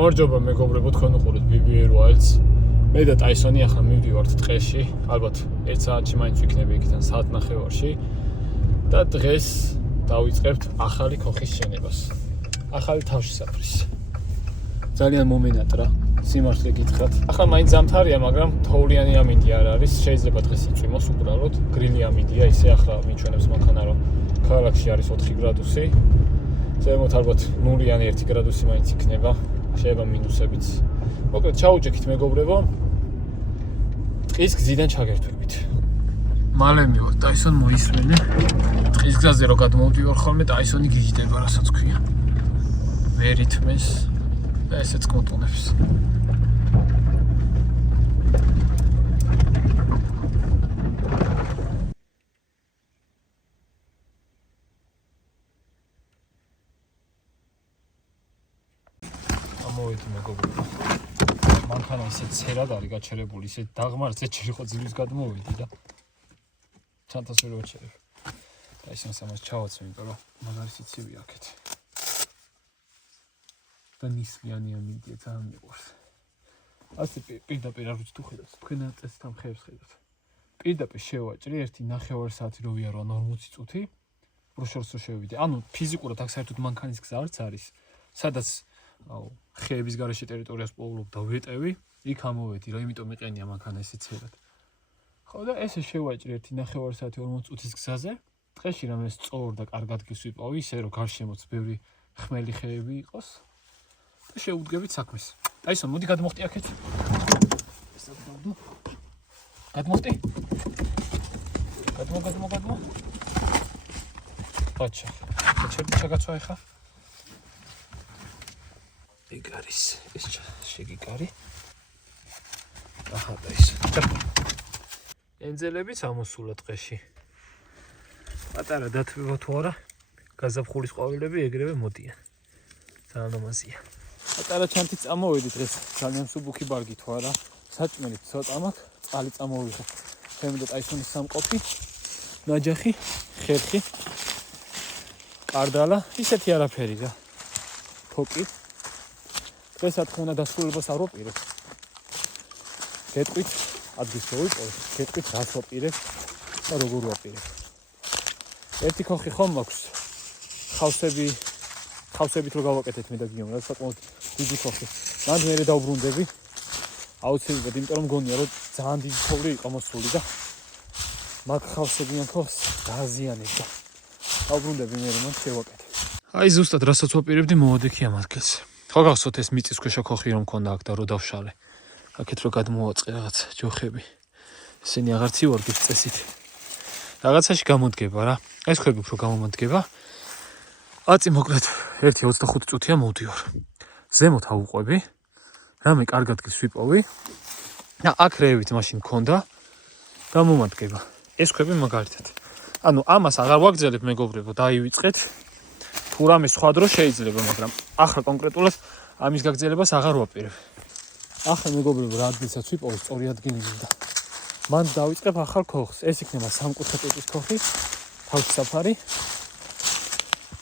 გამარჯობა მეგობრებო, თქვენ უყურებთ BBR Wilds. მე და ტაისონი ახლა მივდივართ ტყეში, ალბათ 1 საათში მაინც ვიქნები იქიდან საათნახევარში და დღეს დავიწყებთ ახალი ქოხის შენებას. ახალი თავშესაფრის. ძალიან მომენატრა, სიმართლე გითხრათ. ახლა მაინც ზამთარია, მაგრამ თოვლიანი ამინდი არ არის, შეიძლება დღეს იწვიმოს უბრალოდ, გრილი ამინდია, ისე ახლა მიჩვენებს მანქანა, რომ ქალაქში არის 4 გრადუსი. ზემოთ ალბათ 0 ან 1 გრადუსი მაინც იქნება. შეიძლება მინუსებიც. მოკლედ ჩაუჭექით მეგობრებო. ტყის გზიდან ჩაგერთვებით. მალე მივარ ტაისონ მოისმენე. ტყის გზაზე რო გადმოვდივარ ხოლმე ტაისონი გიჟდება, რასაც ქვია. ვერ ითმეს და ესეც გმოტონებს. მოვედი მეგობრებო. მანქანა ისე ცერად არის გაჩერებული, ისე დაღმართ ზეჩერი ხო ძილის გადმოვედი და ჩანთას ვერ ვაჩერებ. და ისინი სამას ჩავაცვი, იმიტომ რომ მაგარი სიცივე აქეთ. და ნისლიანი ამინდია ძალიან მიყვარს. ასე პირდაპირ არ ვიცი თუ ხედავთ, თქვენ წესით ამ ხეებს ხედავთ. პირდაპირ შევაჭრი 1.5 საათი რო ვიარო 40 წუთი, ბროშორს რო შევიდე. ანუ ფიზიკურად აქ საერთოდ მანქანის გზა არც არის, სადაც ხეების გარეშე ტერიტორიას პოულობ და ვეტევი, იქ ამოვედი რა, იმიტომ მიყენია მანქანა ესე ცერად. ხო და ესე შევაჭრი 1.5 საათი 40 წუთის გზაზე, ტყეში რამე სწორ და კარგად გისვიპავი, ისე რომ გარშემოც ბევრი ხმელი ხეები იყოს და შეუდგებით საქმეს. ტაისონ, მოდი გადმოხტი აქეთ. ესა დავდო. გადმოხტი. გადმო. აჩა. ჩერდი ჩაგაცვა ახლა. ეგ არის ეს შეგიკარი. აჰა და ის. ენძელებიც ამოსულა ტყეში. პატარა დათვება თუ არა, გაზაფხულის ყვავილები ეგრევე მოდიან. ძალიან ამაზია. პატარა ჩანთი წამოვედი დღეს, ძალიან მსუბუქი ბარგი თუ არა, საჭმელით ცოტა მაქვს, წყალი წამოვიღე. ჩემი და ტაისონის სამყოფი, ნაჯახი, ხერხი, კარდალა, ისეთი არაფერი რა. თოკი. დღესაც უნდა დასრულებას არ ვაპირებ. გეტყვით, ადგილს შევიპოვე, გეტყვით რას ვაპირებ და როგორ ვაპირებ. ერთი ქოხი ხომ მაქვს. ხავსებით რო გავაკეთეთ მე და გიომ, რა საკმაოდ დიდი ქოხი. მანდ მე დავბრუნდები. აუცილებლად, იმიტომ რომ მგონია რომ ძალიან დიდი თოვლი იყო მოსული და მაგ ხავსებიან ქოხს გააზიანებ და დავბრუნდები მე რომ შევაკეთე. აი ზუსტად რასაც ვაპირებდი მოვადექი ამ ადგილს. ხო გახსოვთ ეს მიწისქვეშა ქოხი რომ მქონდა აქ და რო დავშალე. აქეთ რო გადმოვაწყე რაღაც ჯოხები. ესენი აღარც ივარგებს წესით. რაღაცაში გამოდგება რა. ეს ხვები უფრო გამომადგება. აწი მოკლედ 1.25 წუთია მოვდივარ. ზემოთ ავუყვები. რამე კარგად გისვიპოვი. და აქ რეევით მაშინ მქონდა გამომადგება. ეს ხვები მაგალითად. ანუ ამას აღარ ვაგრძელებ მეგობრებო, დაივიწყეთ. თუ რამე სხვა დრო შეიძლება, მაგრამ ახლა კონკრეტულად ამის გაგრძელებას აღარ ვაპირებ. ახლა მეგობრებო, რა ადგილსაც ვიპოვე, სწორი ადგილი მინდა. მან დავიწყებ ახალ ქოხს. ეს იქნება სამკუთხა ტიპის ქოხი, თავშესაფარი.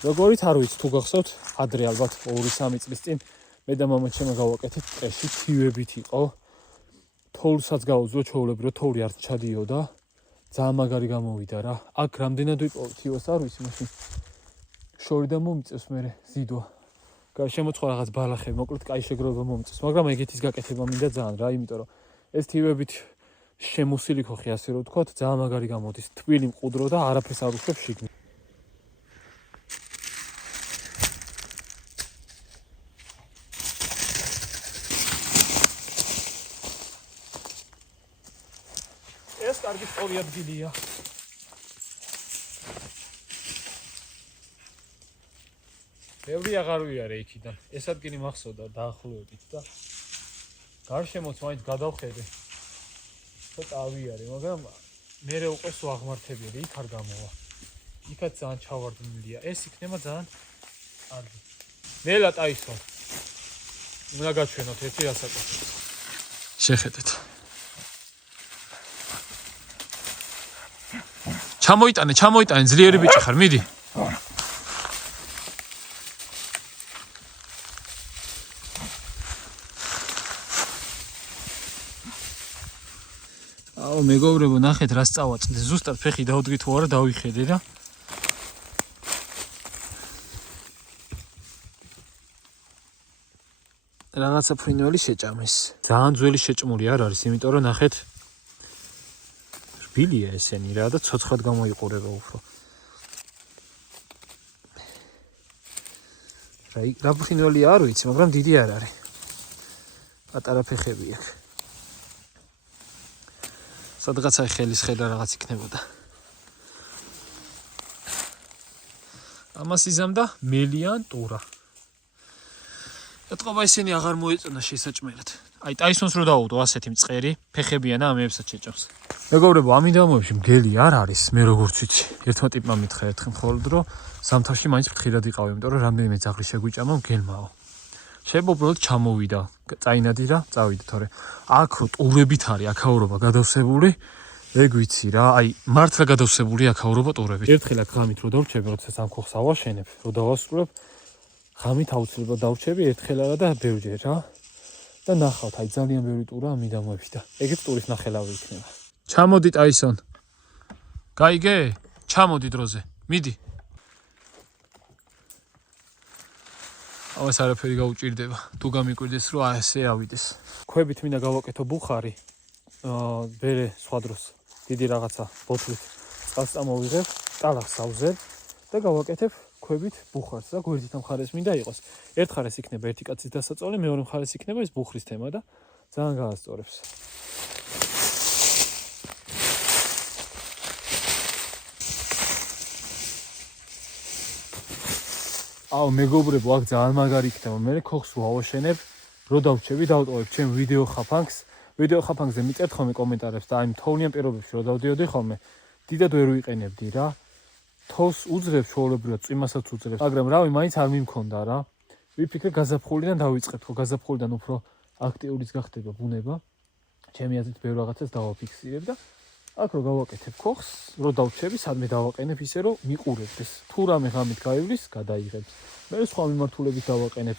როგორიც არ ვიცი თუ გახსოვთ, ადრე ალბათ 2-3 წლის წინ მე და მამა ჩემო გავაკეთეთ ტყეში, თივებით იყო. თოვლსაც გავუძვო ჩვეულებრივ, თოვლი არ ჩადიოდა. ძალიან მაგარი გამოვიდა რა. აქ რამდენად ვიპოვე თივას არ ვიცი, მაშინ შორიდან მომიწევს მე ზიდვა. გარშემო სხვა რაღაც ბალახები, მოკლედ კაი შეგროვება მომიწევს, მაგრამ ეგეთის გაკეთება მინდა ძალიან რა, იმიტომ რომ ეს თივებით შემოსილი ქოხი, ასე რომ ვთქვათ, ძალიან მაგარი გამოდის. თბილი მყუდრო და არაფერს არ უშვებს შიგნით. ეს კარგი სწორი ადგილია. ბევრი აღარ ვიარე იქიდან. ეს ადგილი მახსოვდა დაახლოებით და გარშემოც მაინც გადავხედე. ცოტა ავიარე, მაგრამ მერე უკვე სულ აღმართებიერი, იქ არ გამოვა. იქაც ძალიან ჩავარდნილია. ეს იქნება ძალიან კარგი. ნელა ტაისონ. უნდა გაჩვენოთ ერთი რასაკეთებს. შეხედეთ. ჩამოიტანე, ძლიერი ბიჭი ხარ, მიდი. მეგობრებო, ნახეთ რა წავაწყდე. ზუსტად ფეხი დავდგით თუ არა დავიხედე და რაღაცა ფრინველი შეჭამეს. ძალიან ძველი შეჭმული არ არის, იმიტომ რომ ნახეთ რბილია ესენი რა და ცოცხლად გამოიყურება უფრო. რა ფრინველი არ ვიცი, მაგრამ დიდი არ არის. პატარა ფეხები აქვს. სადღაცა ხელის ხელა რაღაც იქნებოდა. ამას იზამდა მელიან ტურა. ეთყობა ისინი აღარ მოეწონა შესაჭმელად. აი ტაისონს რო დაუდო ასეთი მწყერი, ფეხებიან და ამეებსაც შეჭამს. მეგობრებო, ამ მიდამოებში მგელი არ არის, მე როგორც ვიცი. ერთმა ტიპმა მითხრა ერთხელ მხოლოდ რომ ზამთარში მაინც ფრთხილად იყავი, იმიტომ რომ რამდენიმე ძაღლი შეგვიჭამა მგელმაო. შეიძლება უბრალოდ ჩამოვიდა, წაინადი რა, წავიდა, თორე აქ რო ტურებით არის აქაურობა გადავსებული, ეგ ვიცი რა, აი მართლა გადავსებული აქაურობა ტურებით. ერთხელ აქ ღამით რო დავრჩები, როდესაც ამ ქოხს ავაშენებ, რო დავასრულებ, ღამით აუცილებლად დავრჩები ერთხელ არა და ბევრჯერ რა. და ნახავთ, აი ძალიან ბევრი ტურა ამ მიდამოებში და ეგეც ტურის ნახელავი იქნება. ჩამოდი ტაისონ. გაიგე? ჩამოდი დროზე. მიდი. ამას არაფერი გაუჭირდება. თუ გამიკვირდეს რომ ასე ავიდეს. ქვებით მინდა გავაკეთო ბუხარი. ბერე სხვა დროს დიდი რაღაცა ბოთლით წყალს წამოვიღებ, ტალახს ავზებ და გავაკეთებ ქვებით ბუხარს და გვერდით ამ მხარეს მინდა იყოს. ერთ მხარეს იქნება ერთი კაცის დასაწოლი, მეორე მხარეს იქნება ეს ბუხრის თემა და ძალიან გაასწორებს. აუ მეგობრებო, აქ ძალიან მაგარი იქნება. მე ქოხს ვავაშენებ, რო დავჩები, დავტოვებ ჩემ ვიდეო ხაფანგს. ვიდეო ხაფანგზე მიწერთ ხოლმე კომენტარებს და აი თოვლიან პირობებში რო დავდიოდი ხოლმე, დიდად ვერ ვიყენებდი რა. თოვს უძლებს ჩვეულებრივად, წვიმასაც უძლებს, მაგრამ რავი, მაინც არ მიმქონდა რა. ვიფიქრე გაზაფხულიდან დავიწყებ, ხო გაზაფხულიდან უფრო აქტიურიც გახდება ბუნება. ჩემი აზრით ბევრ რაღაცას დავაფიქსირებ და აქ რო გავაკეთებ ქოხს, რო დავჩები, სადმე დავაყენებ ისე რომ მიყურებდეს. თუ რამე ღამით გაივლის, გადაიღებს. მე სხვა მიმართულებით დავაყენებ.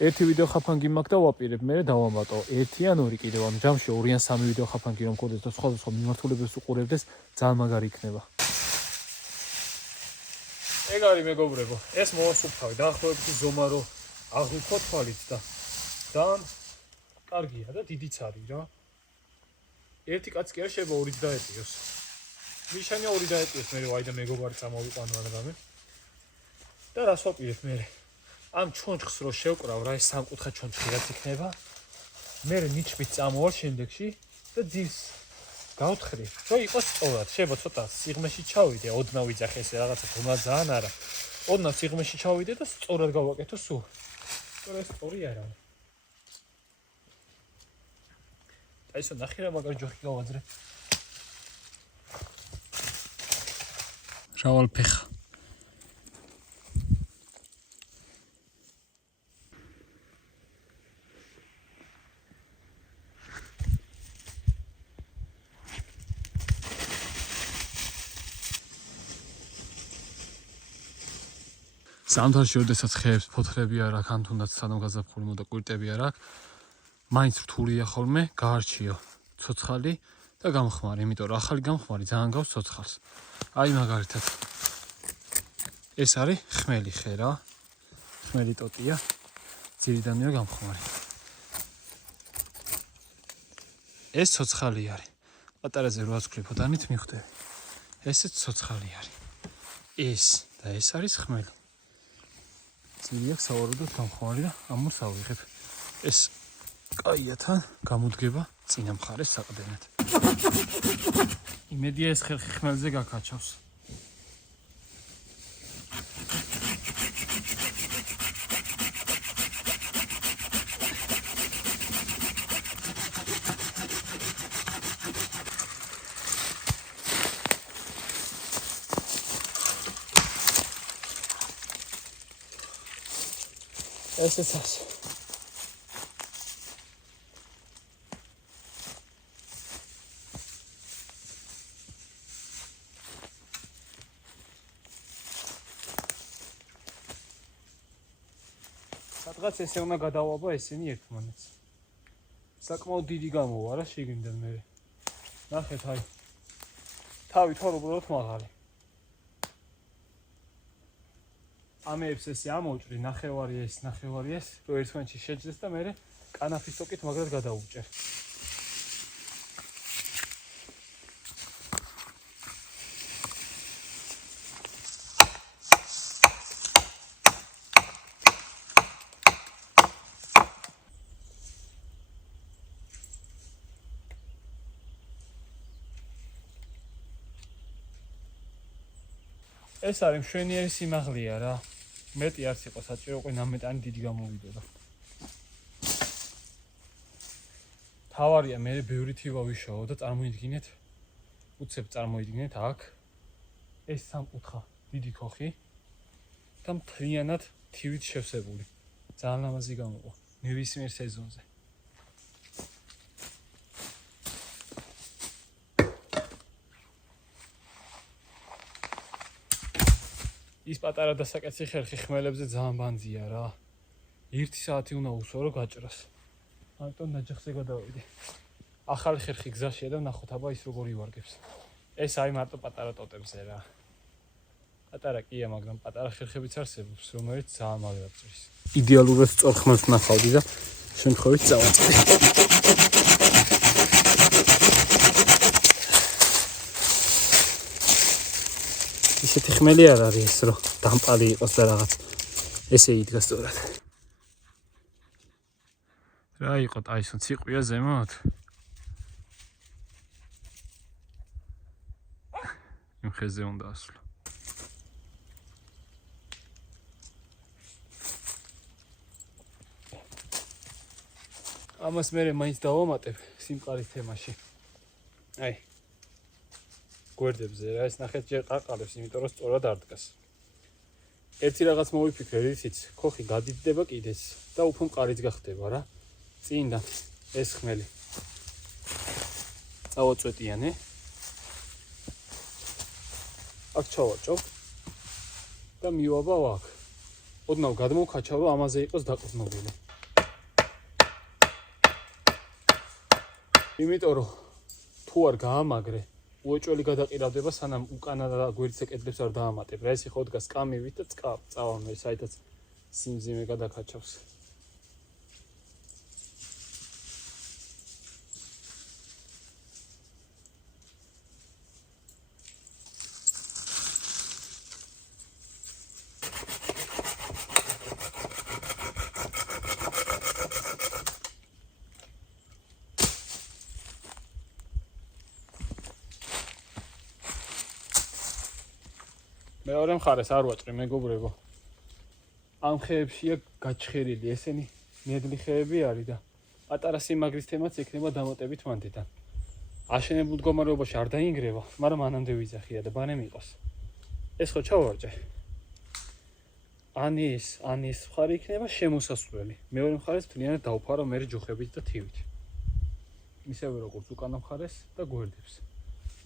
ერთი ვიდეო ხაფანგი მაქვს და ვაპირებ, მე დავამატო 1 ან 2 კიდევ, ანუ ჯამში 2 ან 3 ვიდეო ხაფანგი რომ მქონდეს და სხვა მიმართულებებს უყურებდეს, ძალიან მაგარი იქნება. ეგ არის მეგობრებო, ეს მოვასუფთავი, დაახლოებით ზომა რო აღვიქო თვალით და ძალიან კარგია და დიდიც არის რა. ერთი კაცი კი არ შეიძლება 2-ით დაეტიოს. მიშანია 2 დაეტიოს, მე ვაი და მეგობარი წამოვიყვანო რამე. და რას ვაპირებ მე? ამ ჩონჩხს რო შევკრავ რა, ეს სამკუთხა ჩონჩხი რაც იქნება, მე ნიჩბით წამოვალ შემდეგში და ძირს გავთხრი, რომ იყოს სწორად. შეიძლება ცოტა სიღმეში ჩავიდე, ოდნავ ვიძახე ესე რაღაცა თუმა ძალიან არა. ოდნავ სიღმეში ჩავიდე და სწორად გავაკეთო სულ. სწორად ეს სწორი არა. აისო ნახე რა მაგარი ჯოხი გავაძრე. რავალ ფეხა. ზამთარში როდესაც ხეებს ფოთლები არ აქვს, ან თუნდაც სანამ გაზაფხული მოდა კვირტები არ აქვს, მაინც რთულია ხოლმე გაარჩიო ცოცხალი და გამხმარი, იმიტომ რომ ახალი გამხმარი ძალიან გავს ცოცხალს. აი მაგალითად ეს არის ხმელი ხე რა, ხმელი ტოტია, ძირიდანვე გამხმარი. ეს ცოცხალი არის. პატარაზე 8 ქრიფოდანით მიხვდები. ესეც ცოცხალი არის. ეს და ეს არის ხმელი. ძირი აქვს სავარაუდოდ გამხმარი და ამას ავიღებ. ეს კაია თან გამოდგება წინა მხარეს საყრდენად. იმედია ეს ხერხი ხმელზე გაკაჩავს. ესეც ასე. სადღაც ესე უნდა გადავაბა ესენი ერთმანეთს. საკმაოდ დიდი გამოვა რა შიგნიდან მე. ნახეთ აი თავი თორ უბრალოდ მაღალი ამებს ესე ამოჭრი ნახევარი ეს რომ ერთმანეთში შეჯდეს და მე კანაფის ტოკით მაგრად გადაუჭერ ეს არის მშვენიერი სიმაღლეა რა მეტი არც იყო საჭირო უკვე ნამეტანი დიდი გამოვიდოდა თავარია მე ბევრი თივა ვიშოვო და წარმოიდგინეთ უცებ წარმოიდგინეთ აქ ეს სამკუთხა დიდი ქოხი და მთლიანად თივით შევსებული ძალიან ლამაზი გამოვა ნებისმიერ სეზონზე ის პატარა დასაკეცი ხერხი ხმელებზე ძალიან ბანძია რა 1 საათი უნდა უსვრო რომ გაჭრას ამიტომ ნაჯახზე გადავიდი ახალი ხერხი გზაშია და ნახოთ აბა ის როგორ ივარგებს ეს აი მარტო პატარა ტოტებზე რა პატარა კია მაგრამ პატარა ხერხებიც არსებობს რომელიც ძალიან მალე აღწევს იდეალურად სწორ ხმელს ნახავდი და შემთხვევით წავაწყდი ისეთი ხმელი არ არის ეს რომ დამპალი იყოს და რაღაც ესე იდგა სწორად რა იყო ტაისონ ციყვია ზემოთ იმ ხეზე უნდა ასვლო ამას მე მაინც დავამატებ სიმყარის თემაში აი გვერდებზე რა ეს ნახეთ ჯერ ყაყალებს იმიტომ რომ სწორად არ დგას ერთი რაღაც მოვიფიქრე რითიც ქოხი გადიდდება კიდეც და უფრო მყარიც გახდება რა წინდა ეს ხმელი წავაწვეტიანე აქ ჩავაჭობ და მივაბავ აქ ოდნავ გადმოვქაჩავ რომ ამაზე იყოს დაყრდნობილი იმიტომ რომ თუ არ გაამაგრე უეჭველი გადაყირავდება სანამ უკანა გვერდზე კედლებს არ დაამატებ რა ეს ხო დგას კამივით და წავამე საერთოდ სიმძიმე გადაკაჩავს მეორე მხარეს არ ვაჭრი მეგობრებო ამ ხეებშია გაჩხერილი ესენი მედლი ხეები არის და პატარა სიმაგრის თემაც ექნება დამატებით მანდიდან აშენებულ მდგომარეობაში არ დაინგრევა მაგრამ მანამდე ვიძახია და ბანემ იყოს ეს ხო ჩავარჭე ანის მხარი იქნება შემოსასვლელი მეორე მხარეს მთლიანად დავფარო მე ჯოხებით და თივით ისევე როგორც უკანა მხარეს და გვერდებს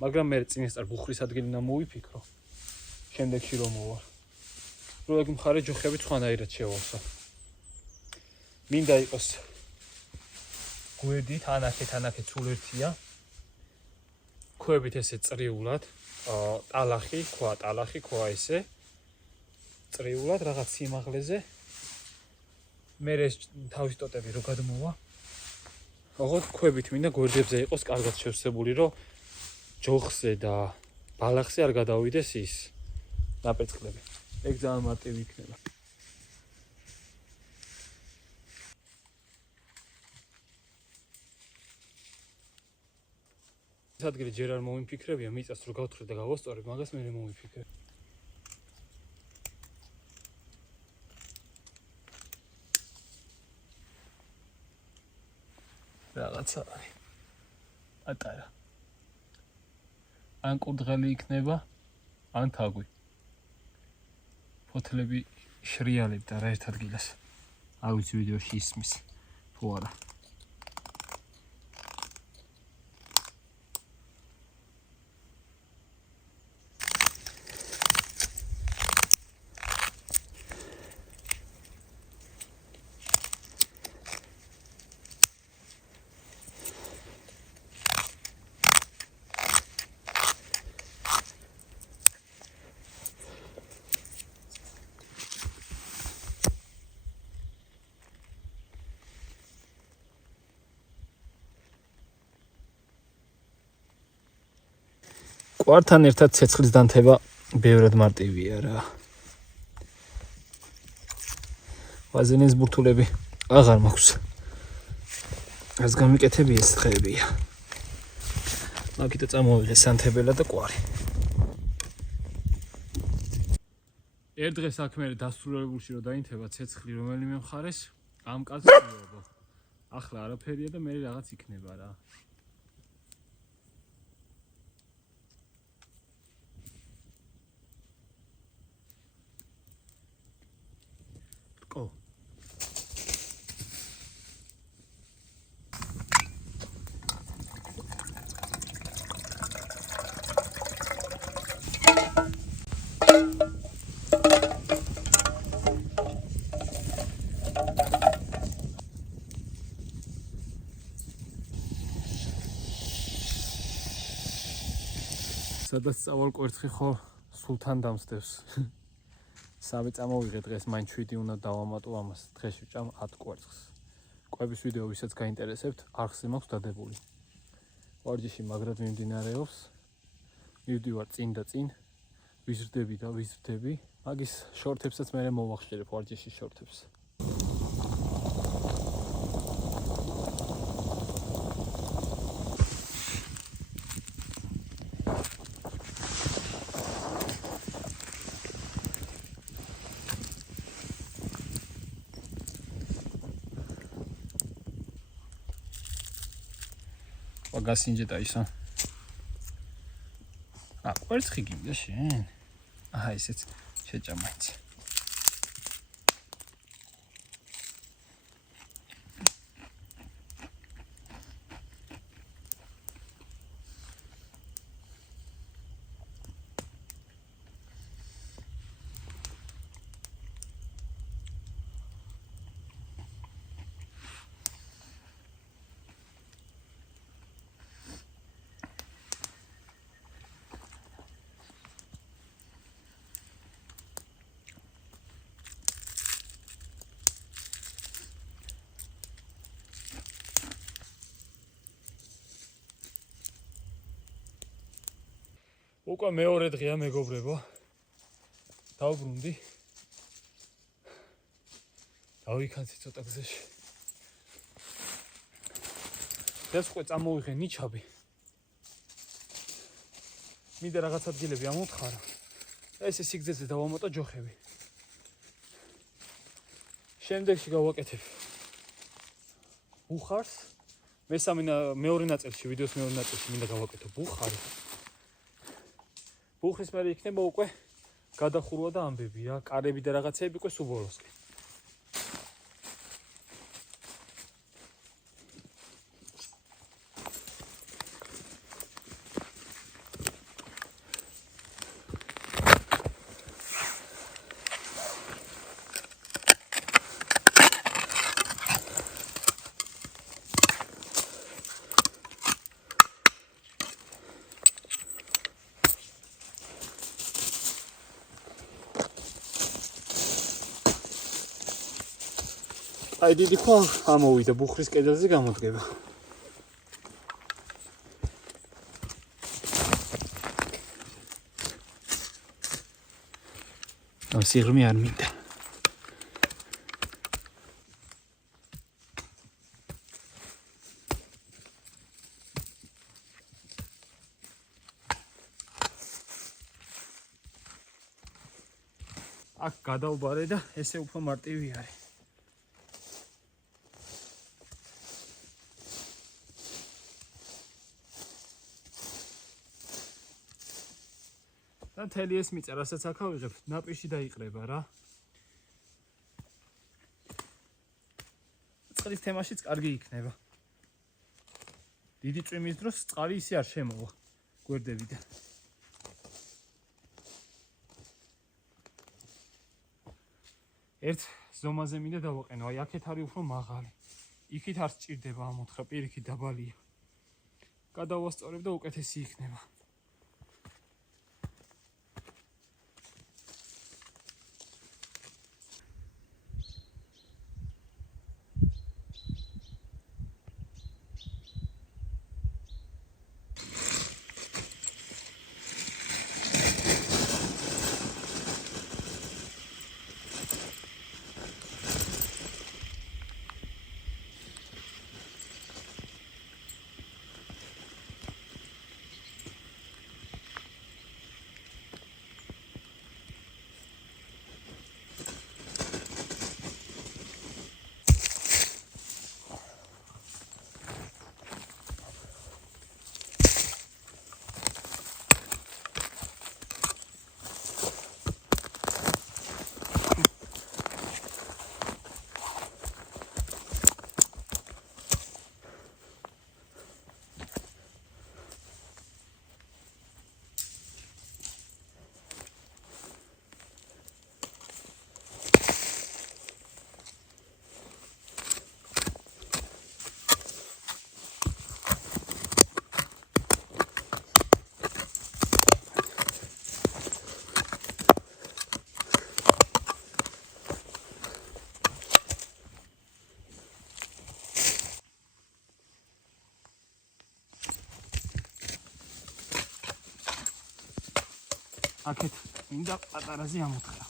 მაგრამ მე წინასწარ ბუხრის ადგილი უნდა მოვიფიქრო შემდეგში რომ მოვარ რომ ეგ მხარე ჯოხებით სხვანაირად შევავსო მინდა იყოს გვერდით ანახეთ სულ ერთია ქვებით ესე წრიულად ტალახი ქვა ესე წრიულად რაღაც სიმაღლეზე მე ეს თავის ტოტები რო გადმოვა ოღონდ ქვებით მინდა გვერდებზე იყოს კარგად შევსებული რომ ჯოხზე და ბალახზე არ გადავიდეს ის ნაპერწკლები ეგ ძალიან მარტივი იქნება ეს ადგილი ჯერ არ მომიფიქრებია მიწას რო გავთხრე და გავასწორებ მაგას მე მომიფიქრე რაღაცა არის პატარა ან კურდღელი იქნება ან თაგვი ფოთლები შრიალებდა რა ერთ ადგილას არ ვიცი ვიდეოში ისმის თუ არა კვართან ერთად ცეცხლის დანთება ბევრად მარტივია რა. ვაზელინის ბურთულები აღარ მაქვს. რაც გამიკეთები ეს დღეებია. მაგითო წამოვიღე სანთებელა და კვარი. ერთ დღეს საქმე დასრულებულში რომ დაინთება ცეცხლი რომელიმე მხარეს, ამ კაცს ვიობო. ახლა არაფერია და მე რაღაც იქნება რა. რკო. სადაც წავალ კვერცხი ხო სულთან დამსდევს. სამი წამოვიღე დღეს, მაინც 7 უნდა დავამატო ამას. დღეს ვჭამ 10 კვერცხს. კვების ვიდეო ვისაც გაინტერესებთ, არხზე მაქვს დადებული. ვარჯიში მაგრად მიმდინარეობს. მივდივარ წინ და წინ, ვიზრდები და ვიზრდები. მაგის შორთებსაც მე მოვახშირებ ვარჯიშის შორთებს. გასინჯე და ისო. კვერცხი გინდა შენ? ესეც შეჭამაიც. უკვე მეორე დღეა მეგობრებო. დავბრუნდი. დავიქანცი ცოტა გზაში. ეს უკვე წამოვიღე ნიჩაბი. მინდა რაღაც ადგილები ამოთხარა. ესე სიგრძეზე დავამოტო ჯოხები. შემდეგში გავაკეთებ ბუხარს. მეორე ნაწილში, ვიდეოს მეორე ნაწილში მინდა გავაკეთო ბუხარი. ბუხრის მერე იქნება უკვე გადახურვა და ამბები რა, კარები და რაღაცეები უკვე სულ ბოლოსკენ. აი დიდი ქვა ამოვიდა ბუხრის კედელზე გამოდგება. სიღრმე არ მინდა. აქ გადავბარე და ესე უფრო მარტივი არის. და მთელი ეს მიწა, რასაც აქ ავიღებ, ნაპირში დაიყრება რა. წყლის თემაშიც კარგი იქნება. დიდი წვიმის დროს წყალი ისე არ შემოვა გვერდებიდან. ერთ ზომაზე მინდა დავაყენო, აი აქეთ არის უფრო მაღალი. იქით არ სჭირდება ამოთხა, პირიქით დაბალია. გადავასწორებ და უკეთესი იქნება. აქეთ მინდა პატარაზე ამოთხრა.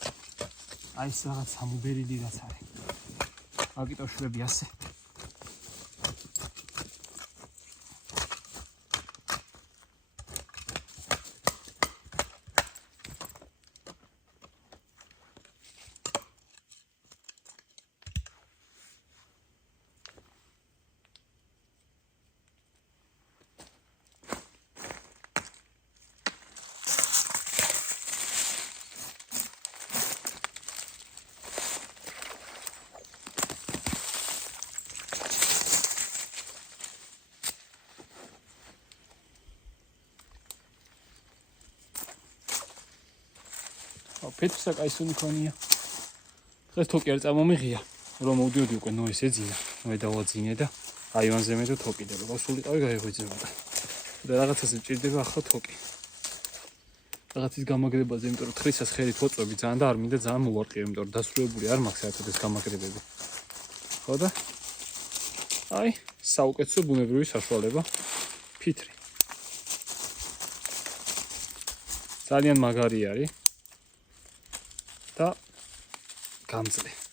აი ეს რაღაც სამუბერილი რაც არის. აკიტოშლები ასე. Petrusак aizsuni konija. Დღეს თოკი არ წამომიღია, რომ მოვდიოდი უკვე ნოეს ეძინა, ნოე დავაძინე და აივანზე მე თოკიდე, რომ სულიყავი გაიღვიძებოდა. და რაღაცას მჭირდება ახლა თოკი. რაღაცის გამაგრებაზე, იმიტომ რომ თხრისას ხელით ვოწვევი ძალიან და არ მინდა ძალიან მოვარყიო, იმიტომ რომ დასრულებული არ მაქვს საერთოდ ეს გამაგრებები. ხო და? აი, საუკეთესო ბუნებრივი საშუალება ფიტრი. ძალიან მაგარი არის. და გამძლე.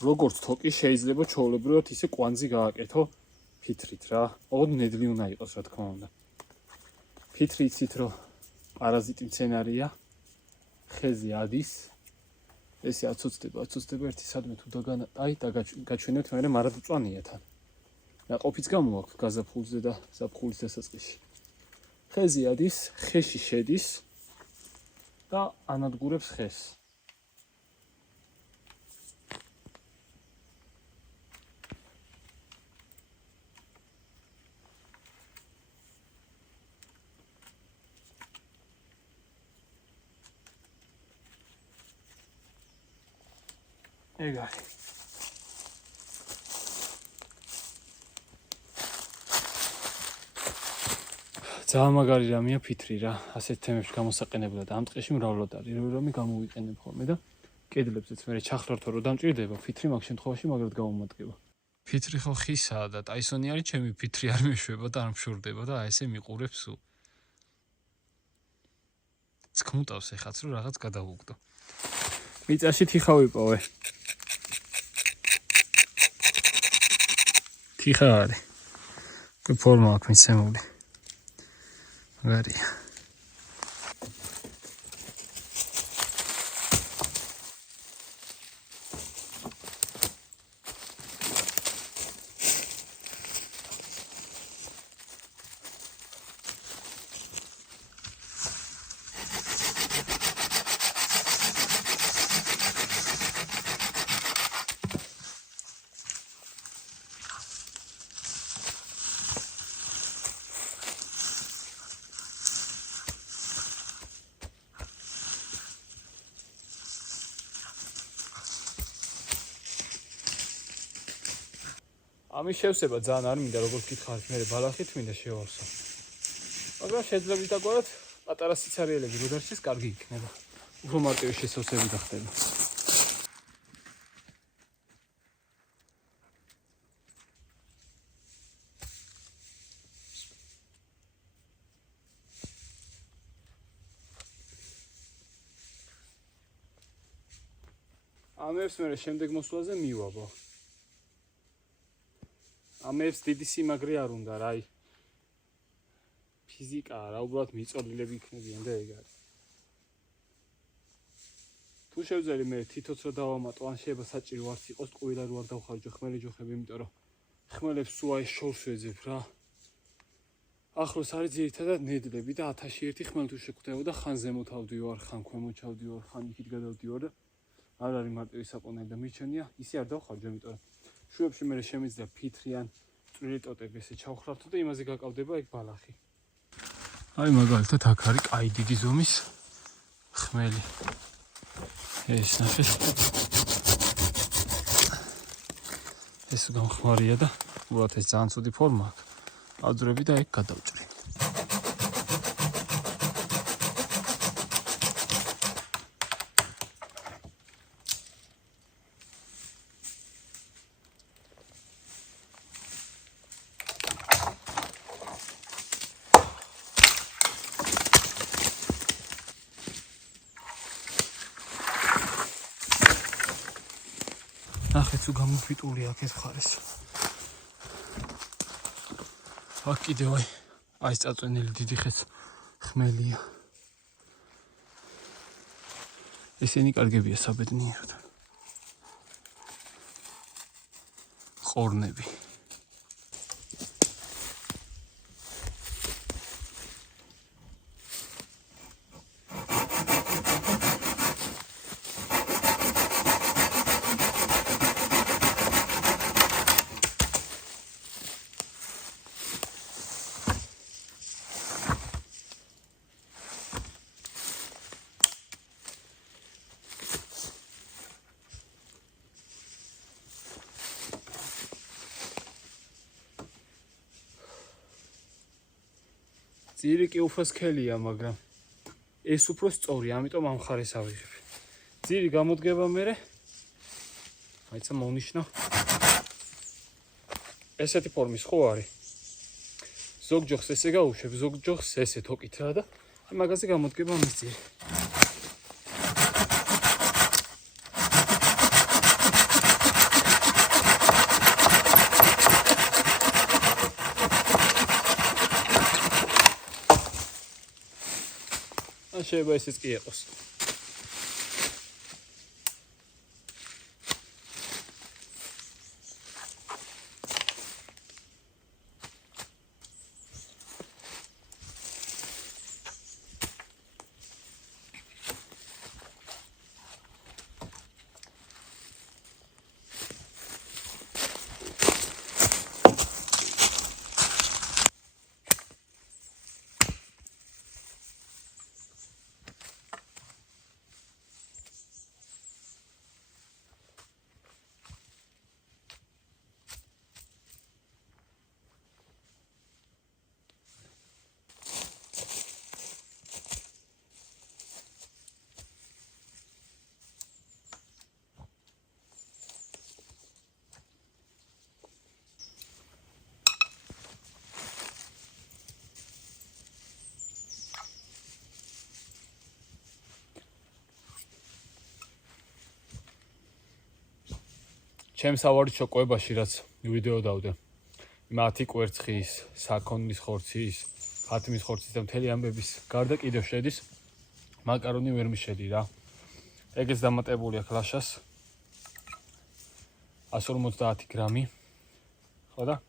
როგორც თოკი შეიძლება ჩვეულებრივად ისე კვანძი გააკეთო ფიტრით რა. ოღონდ ნედლი უნდა იყოს რა თქმა უნდა. ფიტრი იცით რომ პარაზიტი მცენარეა. ხეზე ადის. ესე აცოცდება ერთი სადმე თუ აი და გაჩვენებთ მე მარად უწვანია თან. ნაყოფიც გამოაქვს გაზაფხულზე და ზაფხულის დასაწყისში. ხეზე ადის, ხეში შედის და ანადგურებს ხეს. ეგ არის. ძალიან მაგარი რამეა ფიტრი რა. ასეთ თემებში გამოსაყენებლად ამ ტყეში მრავლად არის. რომი გამოვიყენებ ხოლმე და კედლებზეც მე ჩახლართო რომ დამჭირდება ფიტრი მაგ შემთხვევაში მაგრად გამომადგება. ფიტრი ხო ხისაა და ტაისონი არის ჩემი ფიტრი არ მეშვება და არ მშურდება და აი ესე მიყურებს სულ. წკმუტავს ეხაც რომ რაღაც გადავუგდო. მიწაში თიხა ვიპოვე. თიხა არის. ფორმა აქვს მიცემული. მაგარია. ამის შევსება ძალიან არ მინდა, როგორც გითხარით, მე ბალახით მინდა შევავსო. მაგრამ შეძლებს დაგვარად პატარა სიცარიელები რო დარჩეს, კარგი იქნება. უფრო მარტივი შესავსები გახდება. ამებს მე შემდეგ მოსვლაზე მივაბო. ამებს დიდი სიმაგრე არ უნდა რა, აი ფიზიკაა რა, უბრალოდ მიწოდილები იქნებიან და ეგ არის. თუ შევძელი მე თითოც რა დავამატო, ან შეიძლება საჭირო არც იყოს, ტყუილა რო არ დავხარჯო ხმელი ჯოხები, იმიტომ რომ ხმელებს სულ აი შორს ვეძებ რა. ახლოს არის ძირითადად ნედლები და 1001 ხმელი თუ შეგვხვდებოდა, ხან ზემოთ ავდივარ, ხან ქვემოთ ჩავდივარ, ხან იქით გადავდივარ და არ არის მარტივი საპონელი და მიჩვენია, ისე არ დავხარჯო, იმიტომ რომ შუებში მე შემიძლია ფიტრი ან წვრილი ტოტები ესე ჩავხრავთ და იმაზე გაკავდება ეგ ბალახი. აი მაგალითად აქ არის კაი დიდი ზომის ხმელი. ეს ნახეთ. ეს გამხმარია და უბრალოდ ეს ძალიან ცუდი ფორმა აქვს. აძვრები და ეგ გადავჭრი. ნახეთ თუ გამოფიტული აქ ეს მხარეს. აქ კიდევ აი ეს წაწვენილი დიდი ხეც ხმელია. ესენი კარგებია საბედნიეროდ. ყორნები. ძირი კი უფრო სქელია, მაგრამ ეს უფრო სწორი, ამიტომ ამ მხარეს ავიღებ. ძირი გამოდგება მერე აიცა მონიშნა. ესეთი ფორმის ხო არის. ზოგ ჯოხს ესე გაუშვებ, ზოგ ჯოხს ესე თოკით რა და მაგაზე გამოდგება მის ძირი. შეიძლება ესეც კი იყოს. ჩემს ავარით შოკოებაში რაც ვიდეო დავდე. 10 კვერცხის, საქონლის ხორცის, ხათმის ხორცის და მთელი ამბების გარდა კიდევ შედის მაკარონი ვერ მიშედი რა. ეგეც დამატებული აქვს ლაშას. 150 გრამი. ხო და?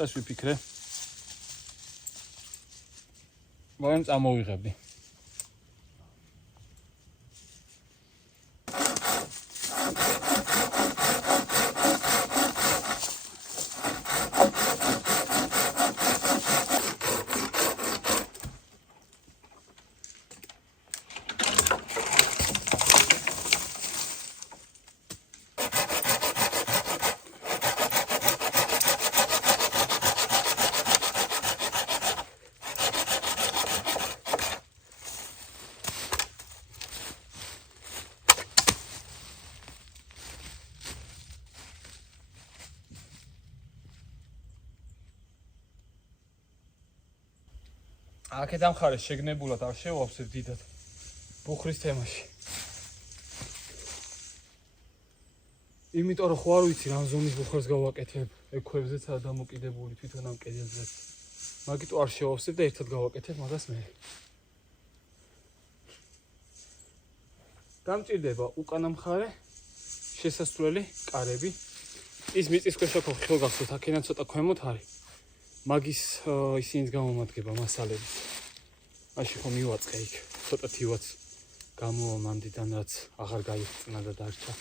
ეს ვიფიქრე. მოემ წამოვიღებდი. აქეთ ამ ხარეს შეგნებულად არ შევავსებ დიდად ბუხრის თემაში. იმიტომ რომ ხო არ ვიცი რამ ზომის ბუხერს გავაკეთებ, ეგ ქვებზეც არ დამოკიდებული თვითონ ამ კედელზე. მაგიტო არ შევავსებ და ერთად გავაკეთებ მაგას მე. გამჭირდება უკანა მხარე, შესასვლელი, კარები. ის მიწისქვეშა ქოხი ხო გახსოვთ, აქედან ცოტა ქვემოთ არის. მაგის ისინიც გამომადგება მასალები. მაშინ ხომ მივაწყე იქ, ცოტა თივაც გამოვა მანდიდან რაც აღარ გაიხსნა და დარჩა.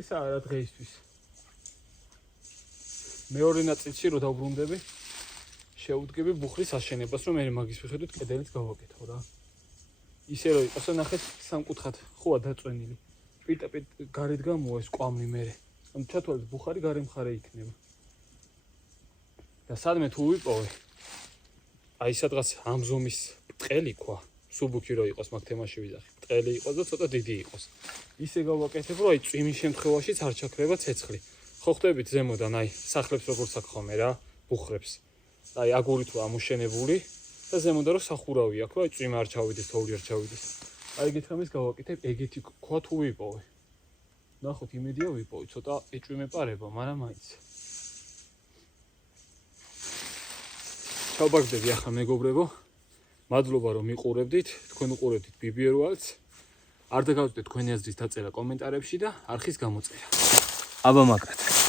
ესა რა დღეისთვის. მეორე ნაწილში რო დავბრუნდები, შევუდგები ბუხრის აშენებას, რომ მე მაგის მიხედვით კედელიც გავაკეთო რა. ისე რომ იყოს, ნახეთ სამკუთხად ხოა დაწვენილი. პირდაპირ გარეთ გამოვა ეს კვამლი მე. ამ ჩათვალეთ ბუხარი გარე მხარე იქნება. და სადმე თუ ვიპოვე, აი სადღაც ამ ზომის ბრტყელი ქვა, სუბუქი რო იყოს მაგ თემაში ვიძახი. ბრტყელი იყოს და ცოტა დიდი იყოს. ისე გავაკეთებ, რომ აი წვიმის შემთხვევაშიც არ ჩაქრება ცეცხლი. ხო ხვდებით ზემოდან აი სახლებს როგორც აქ ხომე რა, ბუხრებს. აი აგურით ამოშენებული და ზემოდან რომ სახურავი აქვს, რომ აი წვიმა არ ჩავიდეს, თოვლი არ ჩავიდეს. აი ეგეთ რამეს გავაკეთებ, ეგეთი ქვა თუ ვიპოვე. ნახოთ, იმედია ვიპოვე, ცოტა ეჭვმეპარება, მაგრამ მაინც. ჩავბაგდები ახლა მეგობრებო. მადლობა რომ მიყურებდით, თქვენ უყურებდით BBR-ს. არ დაგავიწყდეთ თქვენი აზრის დაწერა კომენტარებში და არხის გამოწერა. აბა მაგრად.